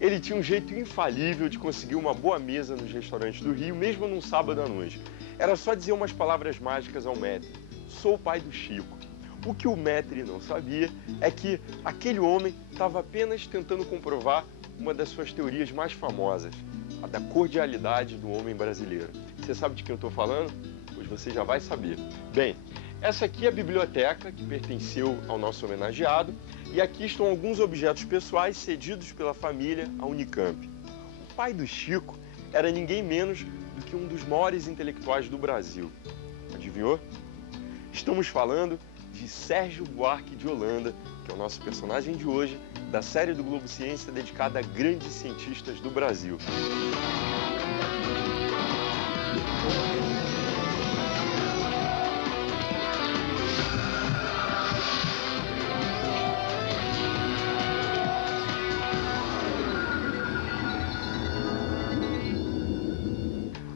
Ele tinha um jeito infalível de conseguir uma boa mesa nos restaurantes do Rio, mesmo num sábado à noite. Era só dizer umas palavras mágicas ao maître: sou o pai do Chico. O que o maître não sabia é que aquele homem estava apenas tentando comprovar uma das suas teorias mais famosas, a da cordialidade do homem brasileiro. Você sabe de quem eu estou falando? Pois você já vai saber. Bem, essa aqui é a biblioteca que pertenceu ao nosso homenageado e aqui estão alguns objetos pessoais cedidos pela família à Unicamp. O pai do Chico era ninguém menos do que um dos maiores intelectuais do Brasil. Adivinhou? Estamos falando de Sérgio Buarque de Holanda, que é o nosso personagem de hoje, da série do Globo Ciência dedicada a grandes cientistas do Brasil.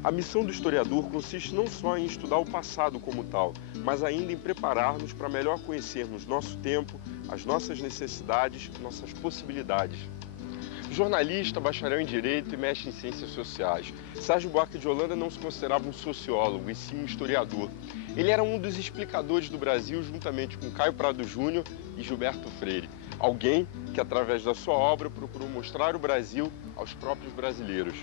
A missão do historiador consiste não só em estudar o passado como tal, mas ainda em preparar-nos para melhor conhecermos nosso tempo, as nossas necessidades, nossas possibilidades. Jornalista, bacharel em Direito e mestre em Ciências Sociais, Sérgio Buarque de Holanda não se considerava um sociólogo, e sim um historiador. Ele era um dos explicadores do Brasil, juntamente com Caio Prado Júnior e Gilberto Freire. Alguém que, através da sua obra, procurou mostrar o Brasil aos próprios brasileiros.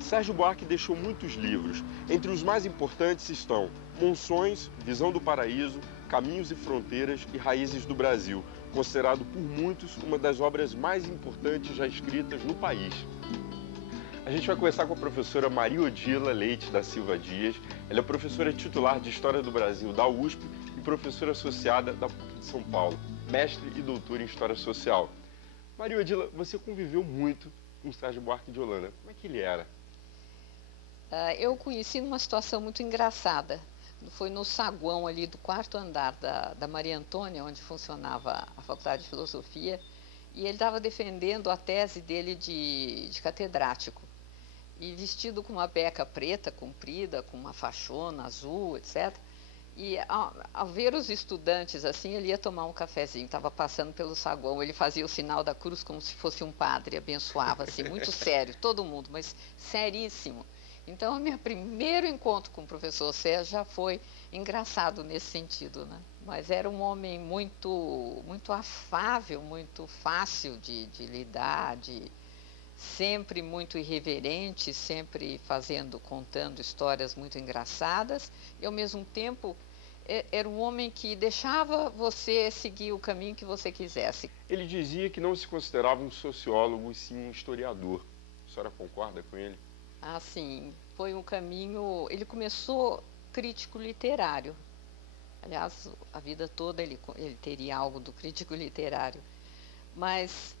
Sérgio Buarque deixou muitos livros. Entre os mais importantes estão Monções, Visão do Paraíso, Caminhos e Fronteiras e Raízes do Brasil, considerado por muitos uma das obras mais importantes já escritas no país. A gente vai conversar com a professora Maria Odila Leite da Silva Dias. Ela é professora titular de História do Brasil da USP e professora associada da PUC de São Paulo, mestre e doutora em História Social. Maria Odila, você conviveu muito com Sérgio Buarque de Holanda. Como é que ele era? Eu conheci numa situação muito engraçada. Foi no saguão ali do quarto andar da Maria Antônia, onde funcionava a Faculdade de Filosofia, e ele estava defendendo a tese dele de catedrático. E vestido com uma beca preta, comprida, com uma fachona azul, etc. E ao ver os estudantes assim, ele ia tomar um cafezinho, estava passando pelo saguão, ele fazia o sinal da cruz como se fosse um padre, abençoava, assim, muito sério, todo mundo, mas seríssimo. Então, o meu primeiro encontro com o professor Sérgio já foi engraçado nesse sentido, né? Mas era um homem muito afável, muito fácil de lidar, sempre muito irreverente, sempre contando histórias muito engraçadas, e ao mesmo tempo era um homem que deixava você seguir o caminho que você quisesse. Ele dizia que não se considerava um sociólogo, e sim um historiador. A senhora concorda com ele? Ah, sim, foi um caminho. Ele começou crítico literário. Aliás, a vida toda ele teria algo do crítico literário. Mas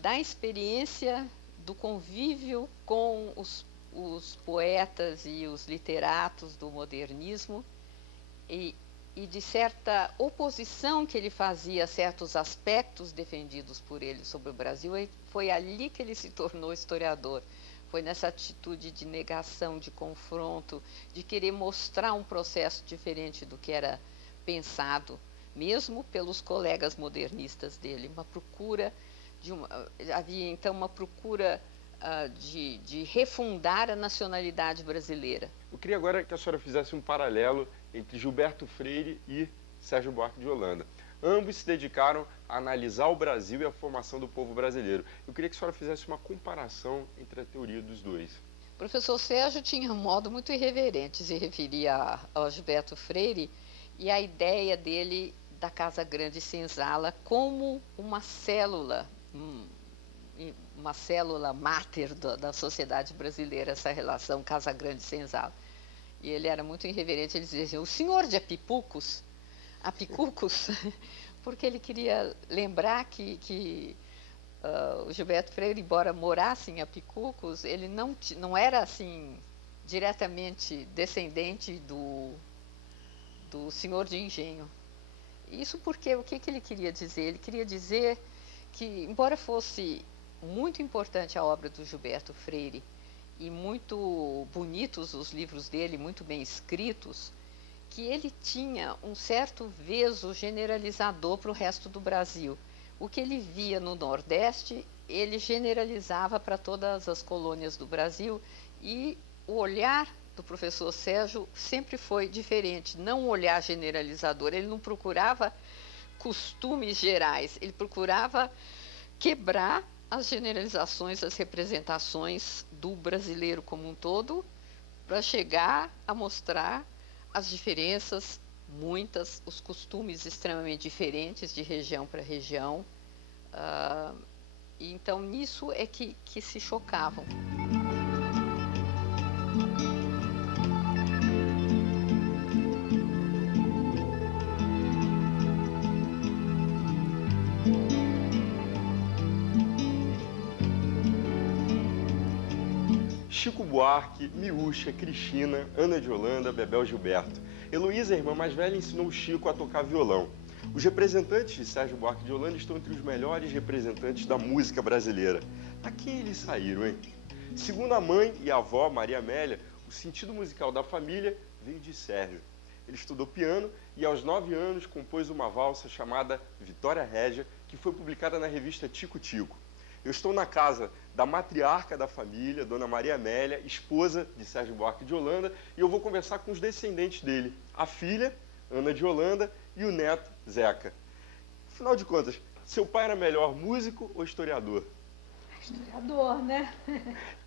da experiência do convívio com os poetas e os literatos do modernismo e de certa oposição que ele fazia a certos aspectos defendidos por ele sobre o Brasil, foi ali que ele se tornou historiador. Foi nessa atitude de negação, de confronto, de querer mostrar um processo diferente do que era pensado, mesmo pelos colegas modernistas dele. Havia então uma procura de refundar a nacionalidade brasileira. Eu queria agora que a senhora fizesse um paralelo entre Gilberto Freire e Sérgio Buarque de Holanda. Ambos se dedicaram a analisar o Brasil e a formação do povo brasileiro. Eu queria que a senhora fizesse uma comparação entre a teoria dos dois. O professor Sérgio tinha um modo muito irreverente, se referia ao Gilberto Freire e a ideia dele da Casa Grande Senzala como uma célula máter da sociedade brasileira, essa relação Casa Grande Senzala. E ele era muito irreverente, ele dizia assim, o senhor de Apicucos, porque ele queria lembrar que o Gilberto Freire, embora morasse em Apicucos, ele não era assim diretamente descendente do senhor de engenho. Isso porque o que ele queria dizer? Ele queria dizer que, embora fosse muito importante a obra do Gilberto Freire e muito bonitos os livros dele, muito bem escritos, que ele tinha um certo veso generalizador para o resto do Brasil. O que ele via no Nordeste, ele generalizava para todas as colônias do Brasil e o olhar do professor Sérgio sempre foi diferente, não um olhar generalizador. Ele não procurava costumes gerais, ele procurava quebrar as generalizações, as representações do brasileiro como um todo, para chegar a mostrar as diferenças, muitas, os costumes extremamente diferentes de região para região. Então, nisso é que se chocavam. Chico Buarque, Miúcha, Cristina, Ana de Holanda, Bebel Gilberto. Heloísa, a irmã mais velha, ensinou o Chico a tocar violão. Os representantes de Sérgio Buarque de Holanda estão entre os melhores representantes da música brasileira. A quem eles saíram, hein? Segundo a mãe e a avó, Maria Amélia, o sentido musical da família veio de Sérgio. Ele estudou piano e aos 9 anos compôs uma valsa chamada Vitória Régia, que foi publicada na revista Tico Tico. Eu estou na casa da matriarca da família, Dona Maria Amélia, esposa de Sérgio Buarque de Holanda, e eu vou conversar com os descendentes dele, a filha, Ana de Holanda, e o neto, Zeca. Afinal de contas, seu pai era melhor músico ou historiador? Historiador, né?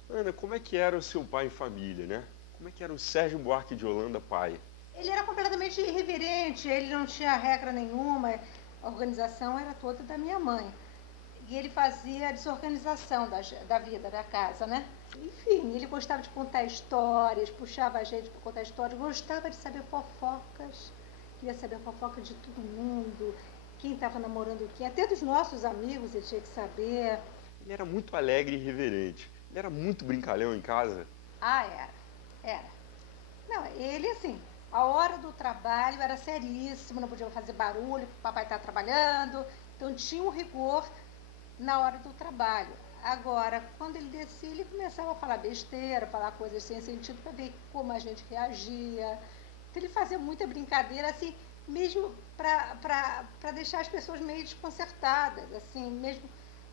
Ana, como é que era o seu pai em família, né? Como é que era o Sérgio Buarque de Holanda, pai? Ele era completamente irreverente, ele não tinha regra nenhuma, a organização era toda da minha mãe. E ele fazia a desorganização da vida, da casa, né? Enfim, ele gostava de contar histórias, puxava a gente para contar histórias, gostava de saber fofocas, queria saber a fofoca de todo mundo, quem estava namorando quem, até dos nossos amigos ele tinha que saber. Ele era muito alegre e irreverente. Ele era muito brincalhão em casa. Ah, era. Não, ele assim, a hora do trabalho era seríssimo, não podia fazer barulho, o papai estava trabalhando, então tinha um rigor na hora do trabalho. Agora, quando ele descia, ele começava a falar besteira, falar coisas sem sentido para ver como a gente reagia. Então, ele fazia muita brincadeira, assim, mesmo para deixar as pessoas meio desconcertadas, assim, mesmo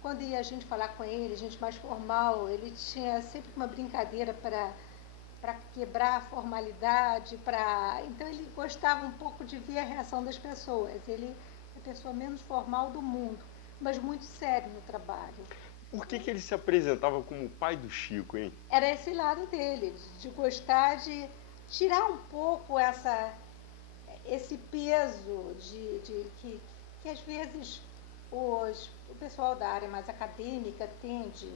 quando ia a gente falar com ele, gente mais formal, ele tinha sempre uma brincadeira para quebrar a formalidade, então ele gostava um pouco de ver a reação das pessoas. Ele é a pessoa menos formal do mundo, mas muito sério no trabalho. Por que ele se apresentava como o pai do Chico, hein? Era esse lado dele, de gostar de tirar um pouco esse peso que às vezes o pessoal da área mais acadêmica tem de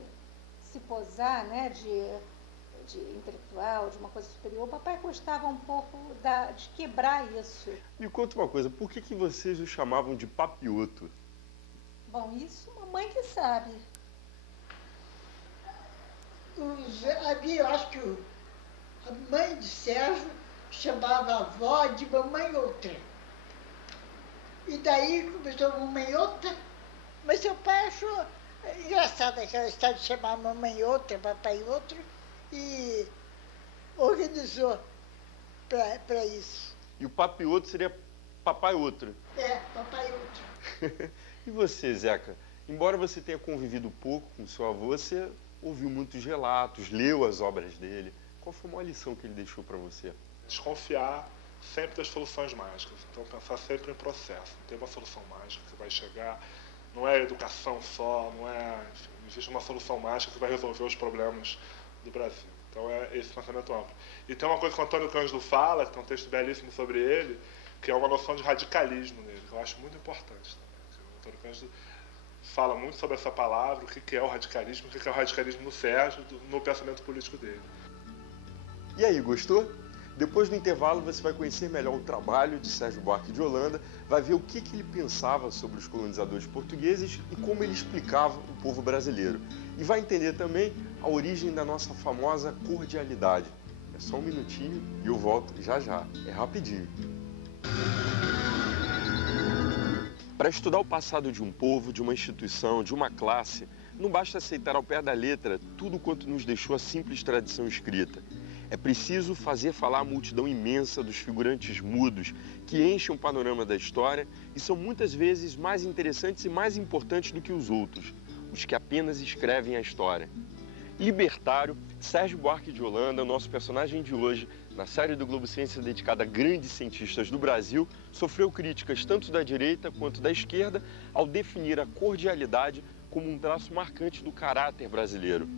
se posar, né, de intelectual, de uma coisa superior. O papai gostava um pouco de quebrar isso. Me conta uma coisa, por que vocês o chamavam de Papioto? Bom, isso mamãe que sabe. Eu acho que a mãe de Sérgio chamava a avó de mamãe outra. E daí começou a mamãe outra, mas seu pai achou engraçada aquela história de chamar mamãe outra, papai outro, e organizou para isso. E o Papioto seria papai outro? É, papai outro. E você, Zeca? Embora você tenha convivido pouco com seu avô, você ouviu muitos relatos, leu as obras dele. Qual foi a maior lição que ele deixou para você? Desconfiar sempre das soluções mágicas. Então, pensar sempre em processo. Não tem uma solução mágica que vai chegar. Não é educação só, não é... Enfim, não existe uma solução mágica que vai resolver os problemas do Brasil. Então, é esse pensamento amplo. E tem uma coisa que o Antônio Cândido fala, que tem um texto belíssimo sobre ele, que é uma noção de radicalismo nele, que eu acho muito importante também. O Antônio Cândido fala muito sobre essa palavra, o que é o radicalismo, o que é o radicalismo no Sérgio, no pensamento político dele. E aí, gostou? Depois do intervalo você vai conhecer melhor o trabalho de Sérgio Buarque de Holanda, vai ver o que ele pensava sobre os colonizadores portugueses e como ele explicava o povo brasileiro. E vai entender também a origem da nossa famosa cordialidade. É só um minutinho e eu volto já já. É rapidinho. Para estudar o passado de um povo, de uma instituição, de uma classe, não basta aceitar ao pé da letra tudo quanto nos deixou a simples tradição escrita. É preciso fazer falar a multidão imensa dos figurantes mudos que enchem o panorama da história e são muitas vezes mais interessantes e mais importantes do que os outros. os que apenas escrevem a história. Libertário, Sérgio Buarque de Holanda, nosso personagem de hoje, na série do Globo Ciência dedicada a grandes cientistas do Brasil, sofreu críticas tanto da direita quanto da esquerda ao definir a cordialidade como um traço marcante do caráter brasileiro.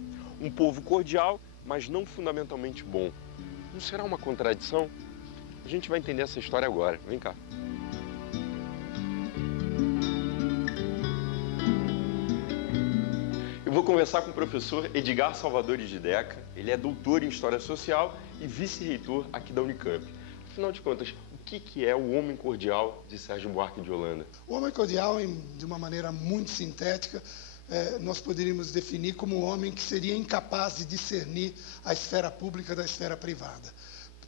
Um povo cordial, mas não fundamentalmente bom. Não será uma contradição? A gente vai entender essa história agora. Vem cá. Eu vou conversar com o professor Edgar Salvadores de Deca. Ele é doutor em História Social e vice-reitor aqui da Unicamp. Afinal de contas, o que é o homem cordial de Sérgio Buarque de Holanda? O homem cordial, de uma maneira muito sintética, nós poderíamos definir como um homem que seria incapaz de discernir a esfera pública da esfera privada.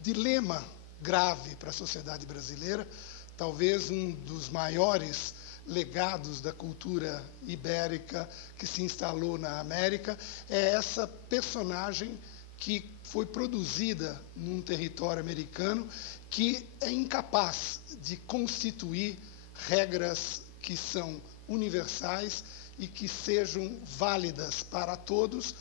Dilema grave para a sociedade brasileira, talvez um dos maiores legados da cultura ibérica que se instalou na América, é essa personagem que foi produzida num território americano que é incapaz de constituir regras que são universais e que sejam válidas para todos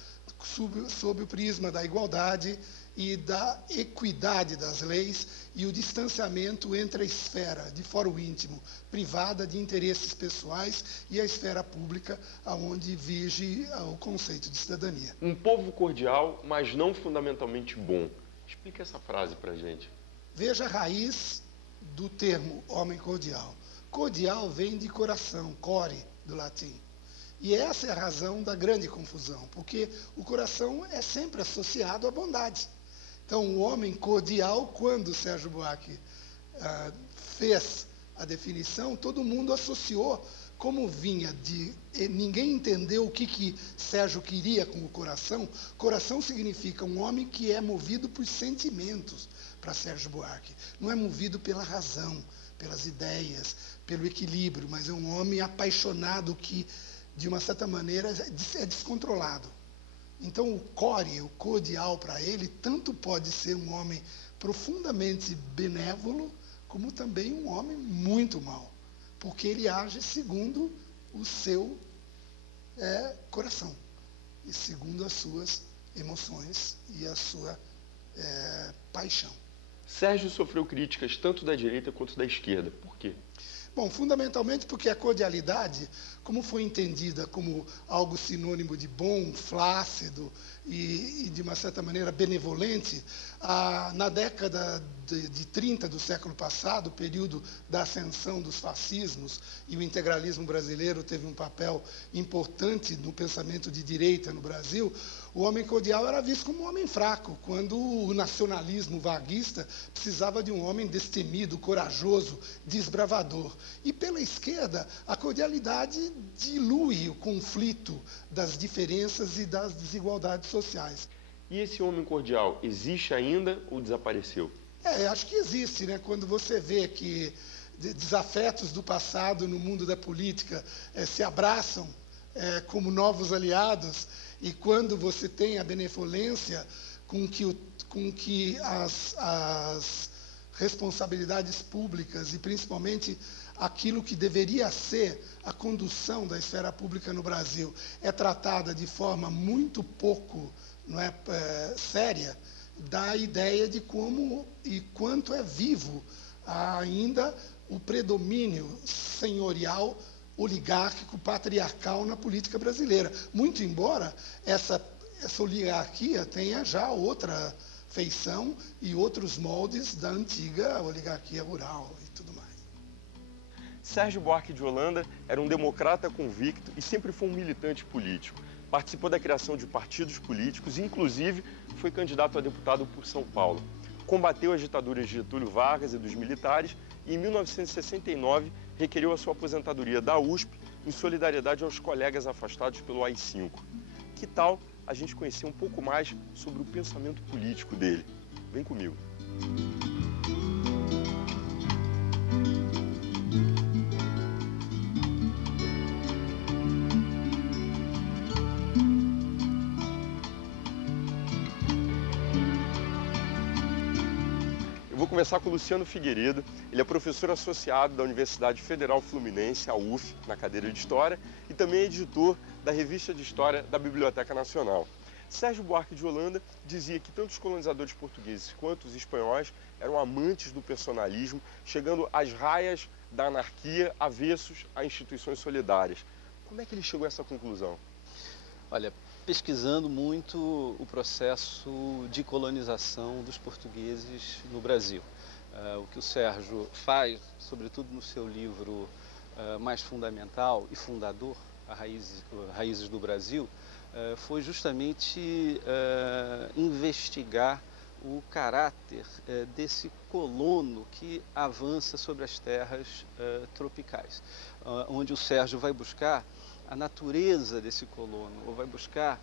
sob o prisma da igualdade e da equidade das leis e o distanciamento entre a esfera de foro íntimo, privada, de interesses pessoais, e a esfera pública, onde vige o conceito de cidadania. Um povo cordial, mas não fundamentalmente bom. Explica essa frase para a gente. Veja a raiz do termo homem cordial. Cordial vem de coração, core, do latim. E essa é a razão da grande confusão, porque o coração é sempre associado à bondade. Então, o homem cordial, quando Sérgio Buarque fez a definição, todo mundo associou como vinha de... Ninguém entendeu o que Sérgio queria com o coração. Coração significa um homem que é movido por sentimentos para Sérgio Buarque. Não é movido pela razão, pelas ideias, pelo equilíbrio, mas é um homem apaixonado que, de uma certa maneira, é descontrolado. Então, o core, o cordial para ele, tanto pode ser um homem profundamente benévolo, como também um homem muito mau, porque ele age segundo o seu coração, e segundo as suas emoções e a sua paixão. Sérgio sofreu críticas tanto da direita quanto da esquerda. Por quê? Bom, fundamentalmente porque a cordialidade, como foi entendida como algo sinônimo de bom, flácido e de uma certa maneira, benevolente, na década de 30 do século passado, o período da ascensão dos fascismos, e o integralismo brasileiro teve um papel importante no pensamento de direita no Brasil, o homem cordial era visto como um homem fraco, quando o nacionalismo vaguista precisava de um homem destemido, corajoso, desbravador. E pela esquerda, a cordialidade dilui o conflito das diferenças e das desigualdades sociais. E esse homem cordial existe ainda ou desapareceu? Acho que existe, né? Quando você vê que desafetos do passado no mundo da política se abraçam como novos aliados, e quando você tem a benevolência com que as responsabilidades públicas e principalmente aquilo que deveria ser a condução da esfera pública no Brasil é tratada de forma muito pouco séria, dá a ideia de como e quanto é vivo ainda o predomínio senhorial, oligárquico, patriarcal na política brasileira. Muito embora essa oligarquia tenha já outra feição e outros moldes da antiga oligarquia rural e tudo mais. Sérgio Buarque de Holanda era um democrata convicto e sempre foi um militante político. Participou da criação de partidos políticos, inclusive foi candidato a deputado por São Paulo. Combateu as ditaduras de Getúlio Vargas e dos militares e, em 1969, requeriu a sua aposentadoria da USP em solidariedade aos colegas afastados pelo AI-5. Que tal a gente conhecer um pouco mais sobre o pensamento político dele? Vem comigo. Vou conversar com o Luciano Figueiredo. Ele é professor associado da Universidade Federal Fluminense, a UF, na cadeira de História, e e também é editor da Revista de História da Biblioteca Nacional. Sérgio Buarque de Holanda dizia que tanto os colonizadores portugueses quanto os espanhóis eram amantes do personalismo, chegando às raias da anarquia, avessos a instituições solidárias. Como é que ele chegou a essa conclusão? Olha, pesquisando muito o processo de colonização dos portugueses no Brasil. O que o Sérgio faz, sobretudo no seu livro mais fundamental e fundador, Raízes do Brasil, foi justamente investigar o caráter desse colono que avança sobre as terras tropicais, onde o Sérgio vai buscar a natureza desse colono, ou vai buscar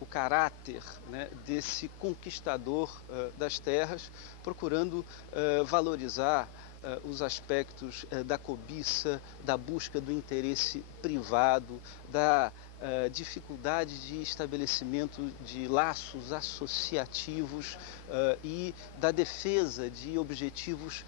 o caráter, né, desse conquistador das terras, procurando valorizar os aspectos da cobiça, da busca do interesse privado, da dificuldade de estabelecimento de laços associativos e da defesa de objetivos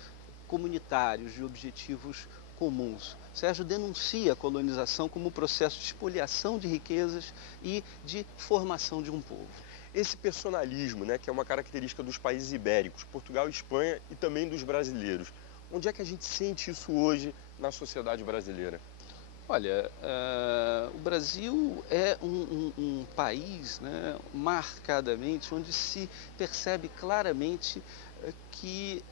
comunitários, de objetivos comuns. Sérgio denuncia a colonização como um processo de expoliação de riquezas e de formação de um povo. Esse personalismo, né, que é uma característica dos países ibéricos, Portugal e Espanha, e também dos brasileiros. Onde é que a gente sente isso hoje na sociedade brasileira? Olha, o Brasil é um país, né, marcadamente, onde se percebe claramente que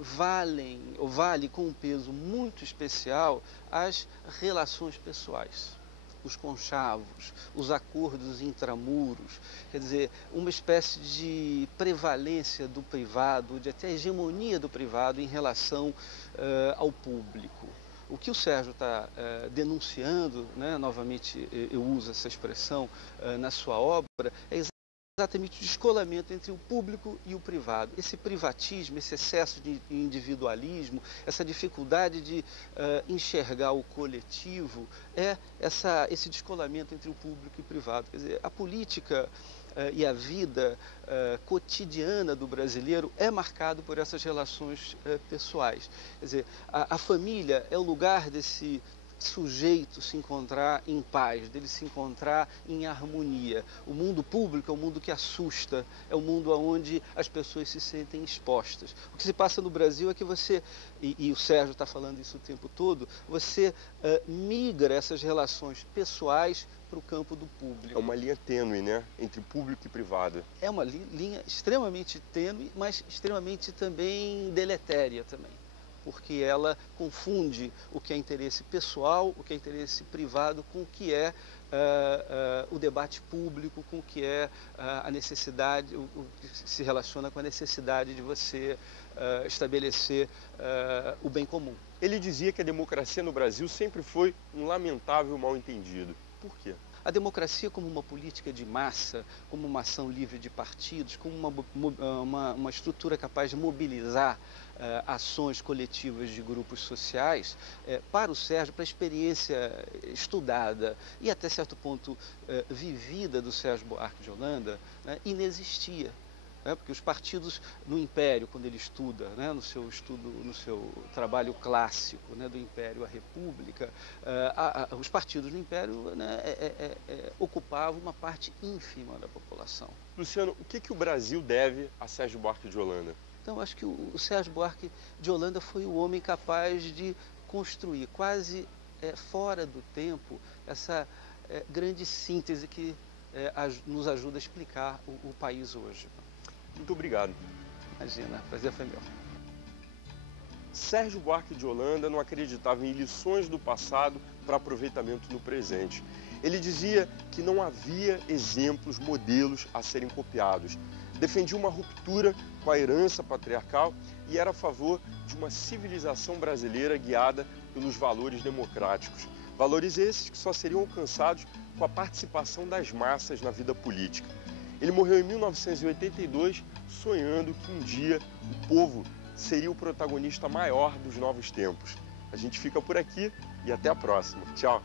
vale com um peso muito especial as relações pessoais, os conchavos, os acordos intramuros, quer dizer, uma espécie de prevalência do privado, de até hegemonia do privado em relação ao público. O que o Sérgio está denunciando, né, novamente eu uso essa expressão na sua obra, é exatamente o descolamento entre o público e o privado. Esse privatismo, esse excesso de individualismo, essa dificuldade de enxergar o coletivo, é esse descolamento entre o público e o privado. Quer dizer, a política e a vida cotidiana do brasileiro é marcado por essas relações pessoais. Quer dizer, a família é o lugar desse sujeito se encontrar em paz, dele se encontrar em harmonia. O mundo público é um mundo que assusta, é um mundo onde as pessoas se sentem expostas. O que se passa no Brasil é que você, e o Sérgio está falando isso o tempo todo, você migra essas relações pessoais para o campo do público. É uma linha tênue, né, entre público e privado. É uma linha extremamente tênue, mas extremamente também deletéria também, porque ela confunde o que é interesse pessoal, o que é interesse privado, com o que é o debate público, com o que é a necessidade, o que se relaciona com a necessidade de você estabelecer o bem comum. Ele dizia que a democracia no Brasil sempre foi um lamentável mal-entendido. Por quê? A democracia como uma política de massa, como uma ação livre de partidos, como uma estrutura capaz de mobilizar ações coletivas de grupos sociais, para o Sérgio, para a experiência estudada e até certo ponto vivida do Sérgio Buarque de Holanda, né, inexistia. Porque os partidos no Império, quando ele estuda, né, no seu trabalho clássico, né, do Império à República, os partidos no Império, né, ocupavam uma parte ínfima da população. Luciano, o que o Brasil deve a Sérgio Buarque de Holanda? Então, acho que o Sérgio Buarque de Holanda foi o homem capaz de construir, quase fora do tempo, essa grande síntese que nos ajuda a explicar o país hoje. Muito obrigado. Imagina, prazer foi meu. Sérgio Buarque de Holanda não acreditava em lições do passado para aproveitamento no presente. Ele dizia que não havia exemplos, modelos a serem copiados. Defendia uma ruptura com a herança patriarcal e era a favor de uma civilização brasileira guiada pelos valores democráticos. Valores esses que só seriam alcançados com a participação das massas na vida política. Ele morreu em 1982, sonhando que um dia o povo seria o protagonista maior dos novos tempos. A gente fica por aqui e até a próxima. Tchau!